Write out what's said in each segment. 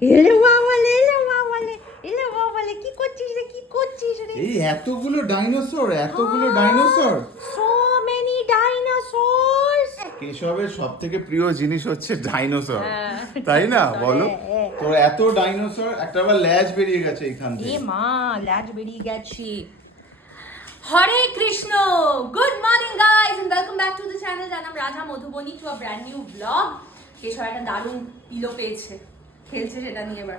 এলে বাবালে এলে বাবালে এলে বাবালে কি করছিস রে কি করছিস রে? এই এতগুলো ডাইনোসর এতগুলো ডাইনোসর। সো মেনি ডাইনোসরস কেশবের সব থেকে প্রিয় জিনিস হচ্ছে ডাইনোসর তাই না? বলো। তোর এত ডাইনোসর একটা আবার ল্যাজ বেরিয়ে গেছে এখান এ মা ল্যাজ বেরিয়ে গেছে। Hare Krishna good morning guys and welcome back to the channel যার নাম Radha Madhubani to a brand new vlog Keshav একটা দারুণ পিলো পেয়েছে। খেলছে সেটা নিয়ে এবার।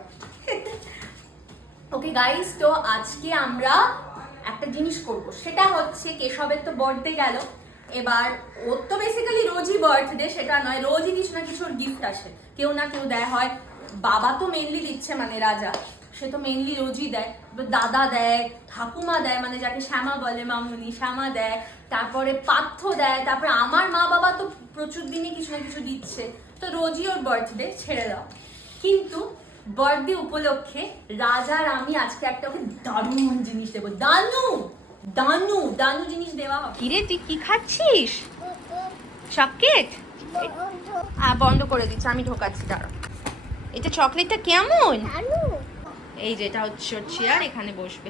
ওকে গাইস তো আজকে আমরা একটা জিনিস করব। সেটা হচ্ছে কেশবের তো বার্থডে গেল। এবার ওর তো বেসিক্যালি রোজই বার্থডে সেটা নয় রোজই কিছু না কিছু গিফট আসে। কেউ না কেউ দেয় হয় বাবা তো মেনলি দিচ্ছে মানে রাজা। সে তো মেনলি রোজই দেয়। দাদা দেয় ঠাকুমা দেয় মানে যাকে শ্যামা বলে মামুনি শ্যামা দেয় তারপরে পাথ্য দেয় তারপরে আমার মা বাবা তো প্রচুর দিনই কিছু না কিছু দিচ্ছে। তো রোজই ওর বার্থডে ছেড়ে দাও। কিন্তু বার্থডে উপলক্ষে রাজার আমি আজকে একটা ওকে দারুণ জিনিস দেবো। দানু! দানু! দানু জিনিস দেওয়া হবে। কিরে তুই কি খাচ্ছিস? চকলেট হ্যাঁ বন্ধ করে দিচ্ছি আমি ঢোকাচ্ছি দাঁড়া। এটা চকলেটটা কেমন? এই যে এটা হচ্ছে চেয়ার এখানে বসবে।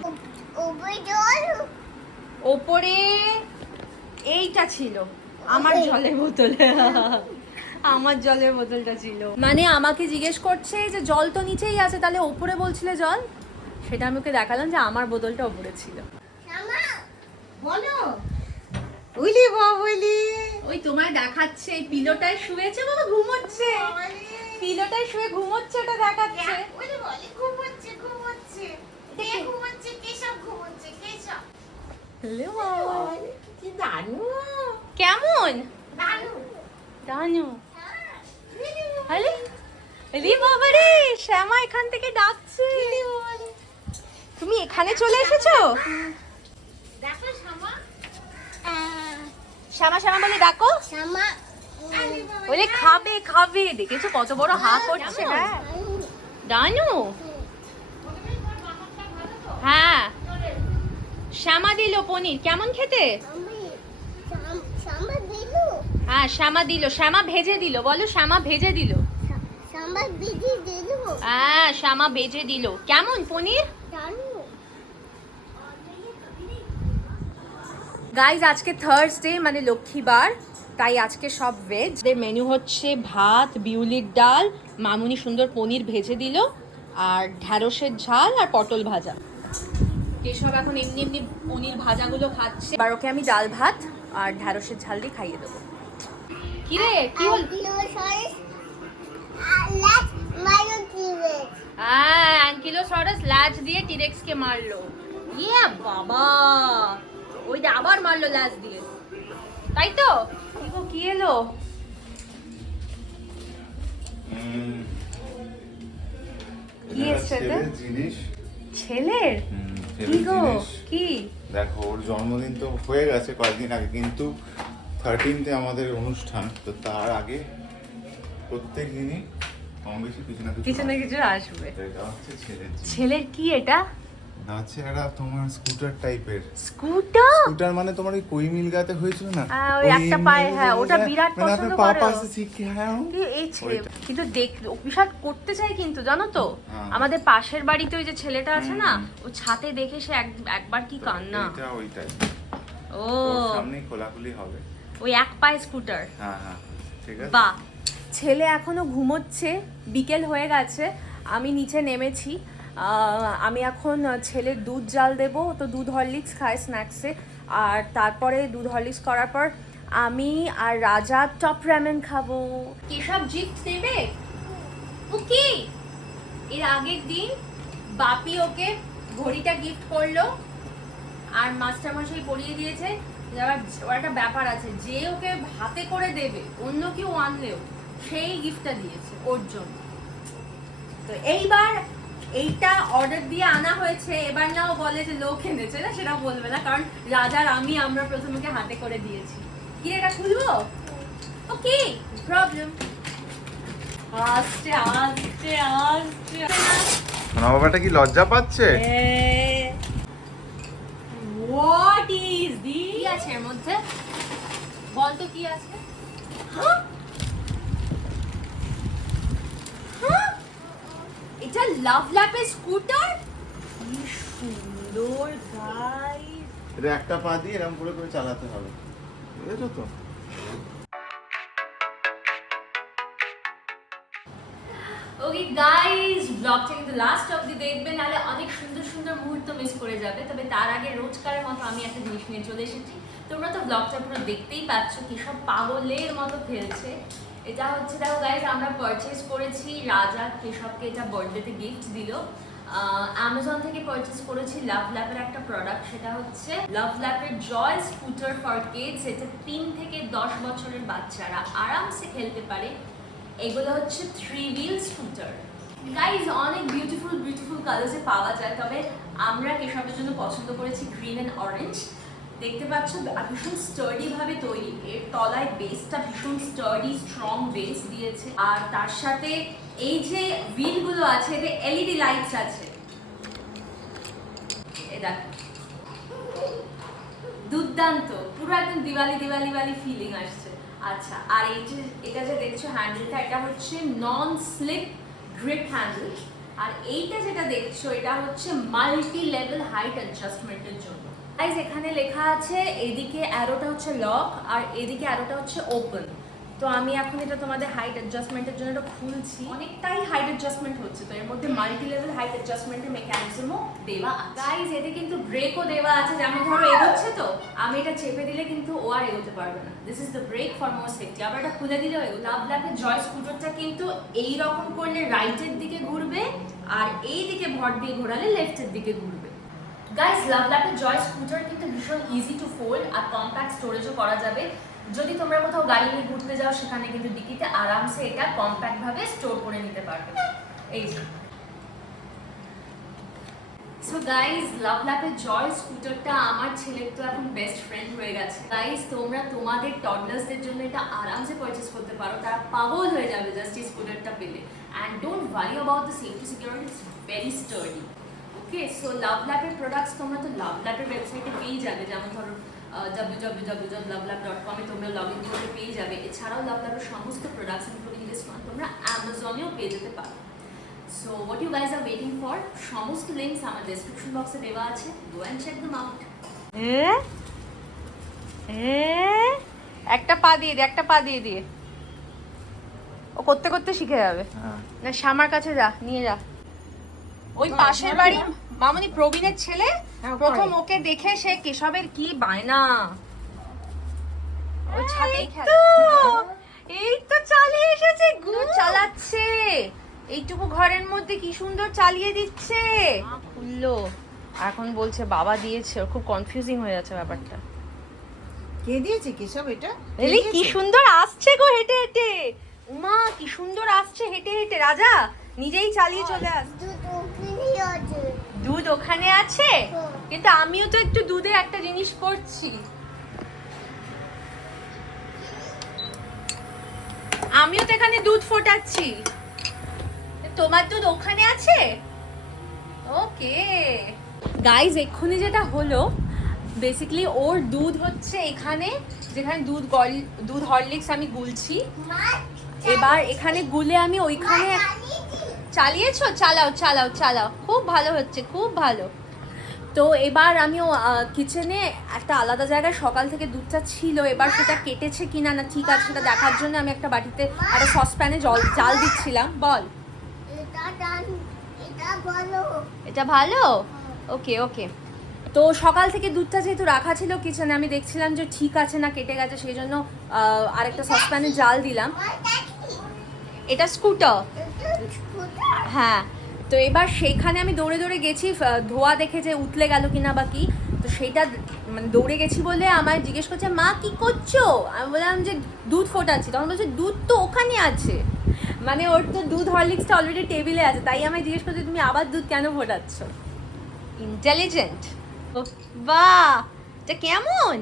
ওপরে এইটা ছিল আমার জলের বোতল। আমার জলের বোতলটা ছিল। মানে আমাকে জিজ্ঞেস করছে যে জল তো নিচেই আছে তাহলে ওপরে বলছিলে জল? সেটা আমি ওকে দেখালাম যে আমার বোতলটা ওপরে ছিল। বলো। উইলি বাবুলি ওই তোমায় দেখাচ্ছে এই পিলোটায় শুয়েছে বাবা ঘুমোচ্ছে। পিলোটায় শুয়ে ঘুমোচ্ছে ওটা দেখাচ্ছে। হ্যালো কি দারুণ কেমন? দানু। আরে আরে বাবা রে শ্যামা এখান থেকে ডাকছে। তুমি এখানে চলে এসেছ? শ্যামা। শ্যামা বলে ডাকো। বলে খাবে খাবে। দেখেছ কত বড় হা করছে হ্যাঁ। দানু? হ্যাঁ। শ্যামা দিল পনির। কেমন খেতে? হ্যাঁ শ্যামা দিল। শ্যামা ভেজে দিল। বলো শ্যামা ভেজে দিল। হ্যাঁ শ্যামা ভেজে দিল। কেমন পনির? গাইজ আজকে থার্সডে মানে লক্ষ্মীবার তাই আজকে সব ভেজ মেনু হচ্ছে ভাত বিউলির ডাল মামুনি সুন্দর পনির ভেজে দিল আর ঢ্যাঁড়সের ঝাল আর পটল ভাজা। কেশব এখন এমনি এমনি পনির ভাজাগুলো খাচ্ছে। এবার ওকে আমি ডাল ভাত আর ঢ্যাঁড়সের ঝাল দিয়ে খাইয়ে দেবো। কিরে কি হল হ্যাঁ অ্যাঙ্কিলোসরাস ল্যাজ দিয়ে টিরেক্সকে মারলো। ইয়ে বাবা ওই যে আবার মারলো ল্যাজ দিয়ে। তাই তো? কি এলো? কি এসছে জিনিস। ছেলের? হুম, কি গো কি? দেখো ওর জন্মদিন তো হয়ে গেছে কয়েকদিন আগে কিন্তু থার্টিনতে আমাদের অনুষ্ঠান তো তার আগে প্রত্যেক দিনই কিছু না কিছু আসবে। ছেলের কি এটা? এটা একটা তোমার স্কুটার টাইপের। স্কুটার? স্কুটার মানে তোমার ওই কই মিলগাতে হয়েছিল না? হ্যাঁ, ওই একটা পায়ে, হ্যাঁ, ওটা বিরাট মানে পছন্দ করে পাপা সে শিখে হ্যাঁ এই ছেলে কিন্তু দেখ বিশাল করতে চাই কিন্তু জানো তো। আমাদের পাশের বাড়িতে ওই যে ছেলেটা আছে না ও ছাতে দেখে সে এক- একবার কি কান্না। এটা ওইটাই। ও। ওর সামনেই খোলাখুলি হবে। ওই এক পায়ে স্কুটার। হ্যাঁ হ্যাঁ ঠিক আছে। বাহ। ছেলে এখনও ঘুমোচ্ছে, বিকেল হয়ে গেছে, আমি নিচে নেমেছি। আমি এখন ছেলের দুধ জাল দেব, তো দুধ হরলিক্স খায় স্ন্যাক্সে। আর তারপরে দুধ হরলিক্স করার পর আমি আর রাজা টপ র্যামেন খাব। কেসব জিত দেবে? ওকে এর আগের দিন বাপি ওকে ঘড়িটা গিফট করল, আর মাস্টারমশাই পরিয়ে দিয়েছে। ওর একটা ব্যাপার আছে, যে ওকে হাতে করে দেবে, অন্য কেউ আনলেও সেই গিফটটা দিয়েছে ওর জন্য। তো এইবার এইটা অর্ডার দিয়ে আনা হয়েছে। এবার না ও বলে যে লোক এনেছে না সেটা বলবে না কারণ রাজার আমি আমরা প্রথমে হাতে করে দিয়েছি। কি এটা খুলবো? ওকে প্রবলেম আস্তে আস্তে আস্তে সোনা বাবাটা কি লজ্জা পাচ্ছে? হোয়াট ইজ দিস কি আছে এর মধ্যে? বল তো কি আছে। হ্যাঁ? হ্যাঁ? এটা লাভ ল্যাপের স্কুটার কি সুন্দর গাইস এটা একটা পা দিয়ে এরকম করে করে চালাতে হবে। বুঝেছ তো? ওকে গাইস ব্লগটা কিন্তু লাস্ট অবধি দেখবেন নাহলে অনেক সুন্দর সুন্দর মুহূর্ত মিস করে যাবে। তবে তার আগে রোজকারের মতো আমি একটা জিনিস নিয়ে চলে এসেছি। তোমরা তো ব্লগটা পুরো দেখতেই পাচ্ছ কি সব পাগলের মতো খেলছে এটা হচ্ছে, দেখো গাইস আমরা পারচেজ করেছি রাজা কেশবকে এটা বার্থডেতে গিফট দিল। অ্যামাজন থেকে পারচেজ করেছি লাভ ল্যাপের একটা প্রোডাক্ট সেটা হচ্ছে লাভ ল্যাপের জয় স্কুটার ফর কিডস এটা তিন থেকে দশ বছরের বাচ্চারা আরামসে খেলতে পারে। এগুলো হচ্ছে থ্রি হুইল স্কুটার গাইজ অনেক বিউটিফুল বিউটিফুল কালার্সে পাওয়া যায়, তবে আমরা কেশবের জন্য পছন্দ করেছি গ্রিন অ্যান্ড অরেঞ্জ দেখতে পাচ্ছ ভীষণ স্টার্ডি ভাবে তৈরি। এর তলায় বেসটা ভীষণ স্টার্ডি স্ট্রং বেস দিয়েছে। আর তার সাথে এই যে হুইলগুলো আছে, এতে এলইডি লাইটস আছে। দুর্দান্ত। পুরো একদম দিওয়ালি দিওয়ালি দিওয়ালি ফিলিং আসছে। আচ্ছা আর এই যে এটা যে দেখছ হ্যান্ডেলটা এটা হচ্ছে নন স্লিপ গ্রিপ হ্যান্ডেল আর এইটা যেটা দেখছ, এটা হচ্ছে মাল্টি লেভেল হাইট অ্যাডজাস্টমেন্টের জন্য। গাইজ এখানে লেখা আছে এদিকে অ্যারোটা হচ্ছে লক আর এদিকে অ্যারোটা হচ্ছে ওপেন তো আমি এখন এটা তোমাদের হাইট অ্যাডজাস্টমেন্টের জন্য এটা খুলছি। অনেকটাই হাইট অ্যাডজাস্টমেন্ট হচ্ছে তো এর মধ্যে মাল্টি লেভেল হাইট অ্যাডজাস্টমেন্টের মেকানিজমও দেওয়া গাইজ এতে কিন্তু ব্রেকও দেওয়া আছে যেমন ধরো এগোচ্ছে তো আমি এটা চেপে দিলে কিন্তু ও আর এগোতে পারবে না। This is the brake for more safety আবার এটা খুলে দিলেও এগো লাভ ল্যাপের জয় স্কুটারটা কিন্তু এই রকম করলে রাইটের দিকে ঘুরবে আর এই দিকে ভর দিয়ে ঘোরালে লেফটের দিকে ঘুরবে। গাইস লাভ ল্যাপের জয় স্কুটার কিন্তু ভীষণ ইজি টু ফোল্ড আর কম্প্যাক্ট স্টোরেজও করা যাবে। যদি তোমরা কোথাও গাড়ি নিয়ে ঘুরতে যাও, সেখানে কিন্তু ডিকিতে আরামসে এটা কম্প্যাক্ট ভাবে স্টোর করে নিতে পারবে। এই যে। সো গাইজ লাভ ল্যাপের জয় স্কুটারটা আমার ছেলের তো এখন বেস্ট ফ্রেন্ড হয়ে গেছে। গাইজ তোমরা তোমাদের টডলার্সদের জন্য এটা আরামসে পারচেস করতে পারো। তারা পাগল হয়ে যাবে জাস্ট এই স্কুটারটা পেলে। And don't worry about the safety security it's very sturdy okay so লাভ ল্যাপের প্রোডাক্টস তোমরা তো লাভ ল্যাপের ওয়েবসাইটে পেয়ে যাবে। যেমন ধরো W W W dot LuvLap dot কমে তোমরা লগ ইন করলে পেয়ে যাবে। এছাড়াও লাভ ল্যাবের সমস্ত প্রোডাক্টস ইনক্লুডিং ওয়ান তোমরা অ্যামাজনেও পেয়ে যেতে পারো। So what you guys are waiting for সমস্ত লিঙ্কস আমার ডেসক্রিপশন বক্সে দেওয়া আছে। Go and check them out একটা পা দিয়ে দে একটা পা দিয়ে দিয়ে ও করতে করতে শিখে যাবে। হ্যাঁ। না শ্যামার কাছে যা নিয়ে যা। ওই পাশের বাড়ি মামনি প্রবীণের ছেলে? প্রথম ওকে দেখে সে কেশবের কি বায়না? ওই ছাদেই খেলে এই তো চালিয়ে এসেছে গুড চালাচ্ছে। এইটুকু ঘরের মধ্যে কি সুন্দর চালিয়ে দিচ্ছে? খুললো। এখন বলছে বাবা দিয়েছে। ওর খুব কনফিউজিং হয়ে যাচ্ছে ব্যাপারটা। কে দিয়েছে? কেশব এটা? এলি কি সুন্দর আসছে গো হেঁটে হেঁটে। উমা কি সুন্দর আসছে হেঁটে হেঁটে। রাজা নিজেই চালিয়ে চলে আস। দুধ ওখানে আছে? কিন্তু আমিও তো একটু দুধে একটা জিনিস করছি। আমিও তো এখানে দুধ ফোটাচ্ছি। তোমার দুধ ওখানে আছে? ওকে। গাইজ এক্ষুনি যেটা হলো বেসিক্যালি ওর দুধ হচ্ছে এখানে যেখানে দুধ গল দুধ হরলিক্স আমি গুলছি। এবার এখানে গুলে আমি ওইখানে চালিয়েছো? চালাও চালাও চালাও। খুব ভালো হচ্ছে খুব ভালো। তো এবার আমি কিচেনে একটা আলাদা জায়গায় সকাল থেকে দুধটা ছিল। এবার সেটা কেটেছে কিনা না ঠিক আছে সেটা দেখার জন্য আমি একটা বাটিতে একটা সসপ্যানে জল জাল দিচ্ছিলাম। বল। এটা ভালো। ওকে ওকে। তো সকাল থেকে দুধটা যেহেতু রাখা ছিল কিচেনে আমি দেখছিলাম যে ঠিক আছে না কেটে গেছে সেই জন্য আরেকটা সসপ্যানে জাল দিলাম। এটা স্কুটার হ্যাঁ তো এবার সেখানে আমি দৌড়ে দৌড়ে গেছি ধোয়া দেখে যে উতলে গেল কিনা বা কি তো সেইটা মানে দৌড়ে গেছি বলে আমায় জিজ্ঞেস করছে মা কি করছ? আমি বললাম যে দুধ ফোটাচ্ছি। তখন বলছে দুধ তো ওখানে আছে। মানে ওর তো দুধ হরলিক্সটা অলরেডি টেবিলে আছে তাই আমায় জিজ্ঞেস করছে তুমি আবার দুধ কেন ফোটাচ্ছ? ইন্টেলিজেন্ট বাহ! এটা কেমন?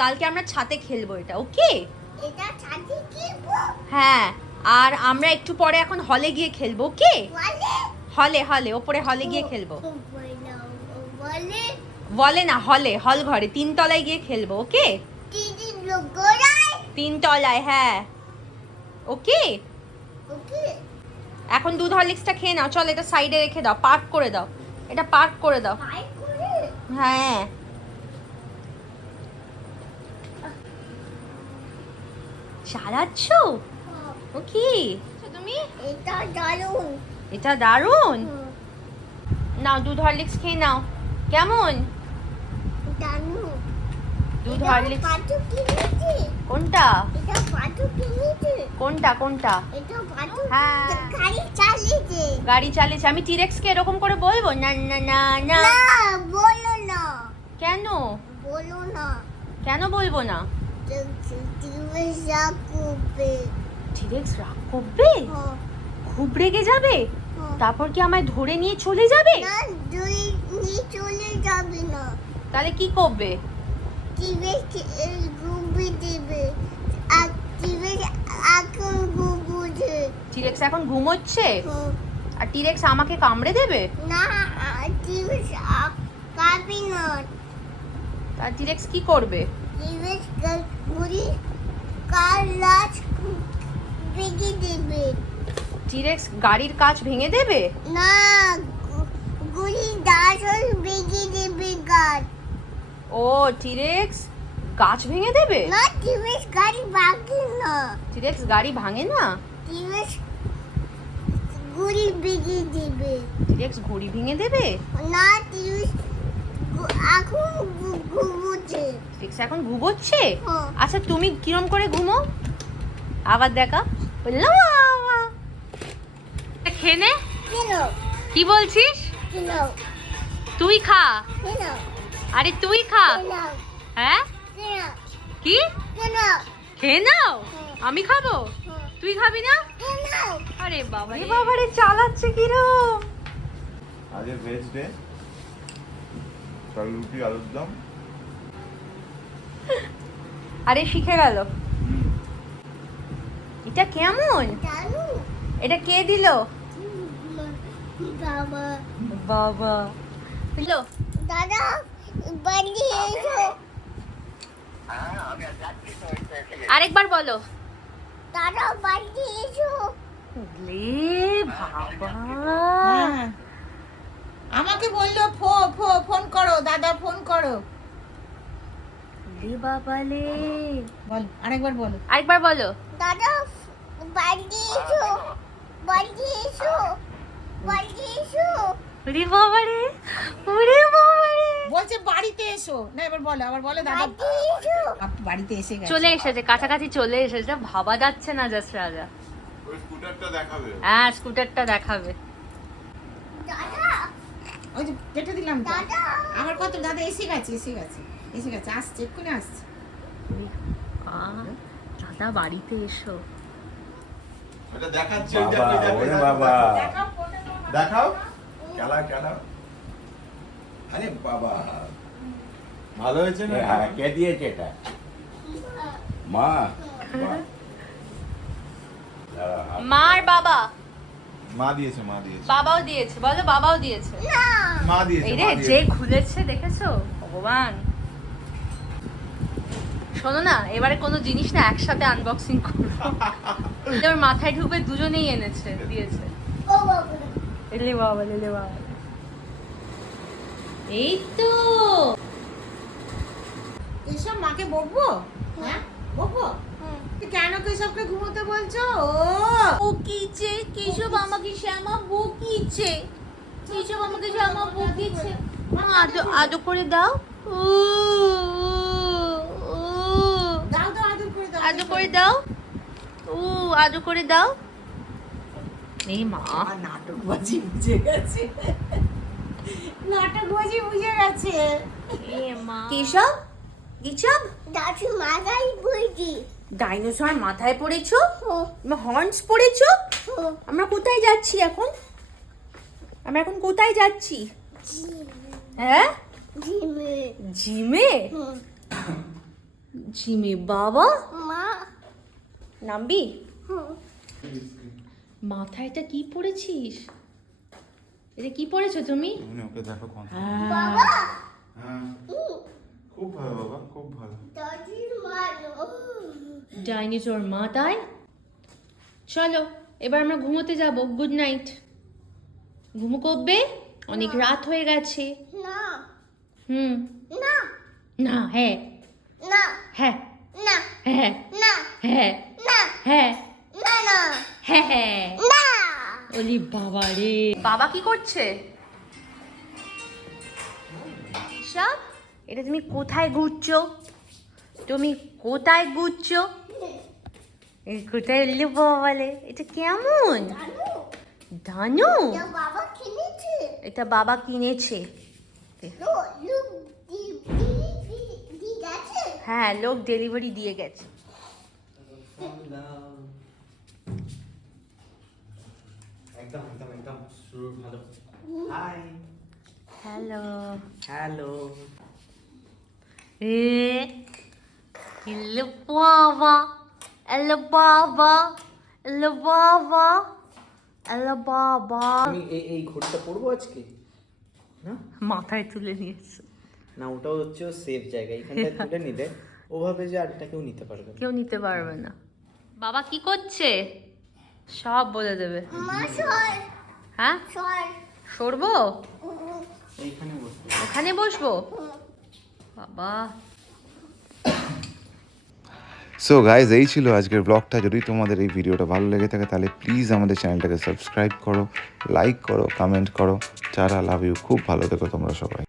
কালকে আমরা ছাতে খেলব এটা ওকে হ্যাঁ। আর আমরা একটু পরে এখন হলে গিয়ে খেলব ওকে? হলে হলে ওপরে হলে গিয়ে খেলব। বলে না হলে হল ঘরে তিন তলায় গিয়ে খেলব ওকে? দিদি লোকরাই তিন তলায় হ্যাঁ। ওকে? ওকে? এখন দুধ হরলিক্সটা খেয়ে নাও চল এটা সাইডে রেখে দাও পার্ক করে দাও। এটা পার্ক করে দাও। হ্যাঁ। চালাচ্ছ ও কি? তুমি? এটা দারুণ। এটা দারুণ? নাও দুধ হরলিক্স খেয়ে নাও। কেমন? দারুণ। দুধ হরলিক্স কোনটা? এটা পাটু কিনেছে। কোনটা কোনটা? এটা পাটু হ্যাঁ। গাড়ি চালিয়েছে। গাড়ি চালিয়েছে। আমি টিরেক্সকে এরকম করে বলব? না না না না। বলো না। কেন? বলো না। কেন বলব না? টিরেক্স রাগ করবে খুব রেগে যাবে। তারপর কি আমায় ধরে নিয়ে চলে যাবে? চলে যাবে না। তাহলে কি করবে? আর টিরেক্স এখন ঘুমোচ্ছে। আর টিরেক্স আমাকে কামড়ে দেবে? না টিভি কাঁপি না। তার টিরেক্স কি করবে? টিভি ঘুরি কার লাচ বেগে দেবে। টিরেক্স গাড়ির কাচ ভেঙে দেবে? না গুলি দাস বেগে দেবে গাছ। ও টিরেক্স গাছ ভেঙে দেবে? না টিভি গাড়ি বাকি না। টিরেক্স গাড়ি ভাঙে না? টিভি গুলি বেগে দেবে। টিরেক্স ঘড়ি ভেঙে দেবে? না টিভি এখন ঘুমোচ্ছে। টিরেক্স এখন ঘুমোচ্ছে। আচ্ছা তুমি কিরম করে ঘুমো? আবার দেখা। বললাম বাবা। এটা খেয়ে নে। কেন? কি বলছিস? তুই খা। আরে তুই খা। হ্যাঁ? কি? খেয়ে নাও? আমি খাব? তুই খাবি না? আরে বাবা রে বাবা রে চালাচ্ছে কিরম? আজকে ভেজ ডে সকালে রুটি আলুর দম। আরে শিখে গেল। এটা কেমন? এটা কে দিল? বাবা। বাবা দিল? দাদা বাড়ি এসো আরেকবার বলো। দাদা বাড়ি এসো লে বাবা। হ্যাঁ। আমাকে বলল ফো ফো ফোন করো দাদা ফোন করো। লে বাবা লে। বলো আরেকবার বলো। আরেকবার বলো। দাদা ওরে বলছে বাড়িতে এসো। না এবার বলো আবার বলো দাদা। বাড়ি এসো আপ- বাড়িতে এসে গেছে। চলে এসেছে কাছাকাছি চলে এসেছে ভাবা যাচ্ছে না জাস্ট রাজা। স্কুটারটা দেখাবে। হ্যাঁ স্কুটারটা দেখাবে। ওই যে কেটে দিলাম দাদা! আমার কত? দাদা এসে গেছে এসে গেছে এসে গেছে আসছে এক্ষুনি আসছে। দাদা বাড়িতে এসো। ওটা দেখাচ্ছে বাবা, ওরে বাবা। দেখাও খেলা খেলা। আরে বাবা ভালো হয়েছে না? হ্যাঁ কে দিয়েছে এটা? মা। বাহ। দাঁড়া, হাত- মা আর বাবা। মা দিয়েছে মা দিয়েছে। বাবাও দিয়েছে বলো বাবাও দিয়েছে। মা দিয়েছে এই রে যে খুলেছে দেখেছ? ভগবান। শোনো না এবারে কোনো জিনিস না একসাথে আনবক্সিং করব। ওর মাথায় ঢুকবে দুজনেই এনেছে দিয়েছে। ও এলে বাবা এলে বাবা। এই তো। এসব মাকে বকবো? হ্যাঁ? বকবো? কেন কেশবকে ঘুমোতে বলছো? ও। বকিছে কেশব আমাকে শ্যামা বকিছে। কেশব আমাকে শ্যামা বকিছে। আদো আদো করে দাও। ও। আদর করে দাও। আদো করে দাও। ও আদো করে দাও এই মা নাটকবাজি বুঝে গেছে। নাটকবাজি বুঝে গেছে। এ মা। কেশব কেশব। দাদু মাথায় বুঝি ডাইনোসর মাথায় পড়েছো? ও হর্নস পড়েছো? ও আমরা কোথায় যাচ্ছি এখন? আমরা এখন কোথায় যাচ্ছি? হ্যাঁ? জিমে। জিমে? জিমে বাবা। মা। নামবি? মাথায় এটা কি পড়েছিস? এটা কি পড়েছো তুমি? ওকে দেখো কোন বাবা। হ্যাঁ। খুব ভালো বাবা খুব ভালো। ডাইনোসর মাথায় চলো এবার আমরা ঘুমোতে যাব। Good night. ঘুমো করবে অনেক রাত হয়ে গেছে। না। হুম। না। না হ্যাঁ। না। হ্যাঁ। না। হ্যাঁ। না। হ্যাঁ। না। হ্যাঁ। না না। হ্যাঁ হ্যাঁ। না। ওলি বাবা রে। বাবা কি করছে? সব? এটা তুমি কোথায় ঘুরছো? তুমি কোথায় ঘুরছো? এই কোথায় এলে বাবা বলে এটা কেমন? ধানু। বাবা কিনেছে। এটা বাবা কিনেছে। হ্যাঁ লোক ডেলিভারি দিয়ে গেছে। একদম একদম একদম ভালো। হাই হ্যালো হ্যালো এ এলো বাবা এলো বাবা এলো বাবা এলো বাবা। আমি এই এই ঘড়িটা পরবো আজকে? মাথায় তুলে নিয়েছে না ওটাও হচ্ছে সেফ জায়গা এখানটায় তুলে নিলে ওভাবে যে আরেকটা কেউ নিতে পারবে কেউ নিতে পারবে না। বাবা কি করছে? সব বলে দেবে। মা সর হ্যাঁ? সর সরবো? এইখানে বসবে ওখানে বসবো? বাবা। সো গাইজ এই ছিল আজকের ব্লগটা যদি তোমাদের এই ভিডিওটা ভালো লেগে থাকে তাহলে প্লিজ আমাদের চ্যানেলটাকে সাবস্ক্রাইব করো লাইক করো কমেন্ট করো। যারা লাভ ইউ খুব ভালো থেকো তোমরা সবাই।